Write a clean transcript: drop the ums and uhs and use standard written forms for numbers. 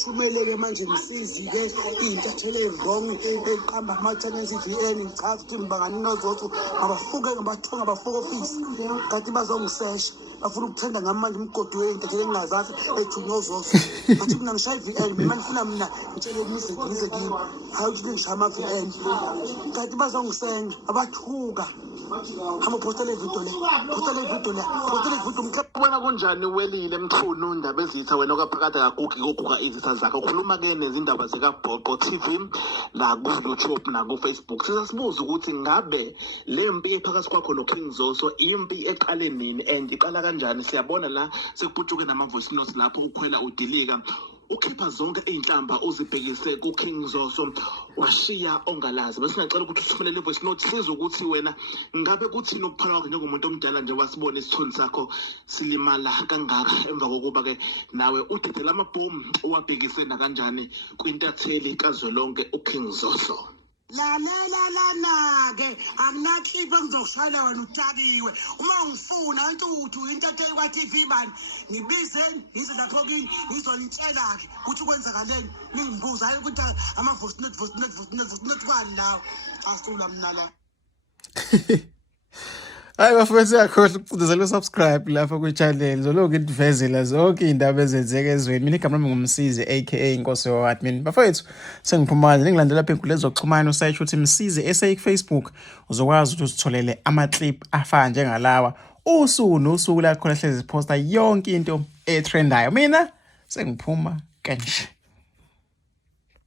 Thumele-ke manje Msizi-ke iy'ntathelo ey'wrong ey'qamba ama-tenancy VN ngichaza ukuthi ngibangani noZotho ngabafuka ofisi kanti bazongisesha bafuna ukuthenda ngami manje umgodi wey'ntathelo engingazazi ethunywa uZotho bathi mina ngishaya i-VN mina ngifuna mina ngitshele ngize kimi hayi ukuthi ngishaya ama-VN kanti bazongisenga abathuka hamba postele ividiyo le Ubona kunjani welile Mthunu indaba ezitha wena okaphakade kagugi koguga izitha zakho ukhuluma-ke nezindaba zikaBhoqo TV la ku-YouTube na ku-Facebook sisasibuza ukuthi ngabe le mpi ephakathi kwakho noKing Zoso impi eqale nini and iqala kanjani siyabona la sekuphutshuke nama-voice notes lapho ukhwela udilika ukhipha zonke iy'nhlamba uzibhekise kuKing Zoso washiya ongalazi bese ngicela ukuthi usithumelele i-voice note sizwe ukuthi wena ngabe kuthini ukuphala kwakho njengomuntu omdala nje wasibona isithunzi sakho silimala kangaka emva kokuba-ke nawe udedela amabhomu uwabhekise nakanjani kwintatheli kazwelonke uKing Zoso. Lalela-ke anginakhipha engizokushayela wena utakiwe uma ngifuna intuthu intatheli kwa-TV bani ngibize ngize lapho kini ngizonitshela-ke ukuthi kwenzakaleni ningibuza hayi ukuthi ama-voice note kwani lawo asula mina la. Hayi bafowethu yakhohle ukucindezela usubscribe lapha kwi-channel zolonke ngidivezela zonke iy'ndaba ezenzeka ezweni. Mina igama lami nguMsizi aka Inkosi Admin. Bafowethu sengiphumile ningilandela lapha ey'nkundleni zokuxhumana usayisho ukuthi Msizi SA Facebook uzokwazi ukuthi uzitholele ama-clip afana njengalawa usuku nosuku la khona hlezi siphosta yonke into ethrendayo. Mina sengiphuma kanje.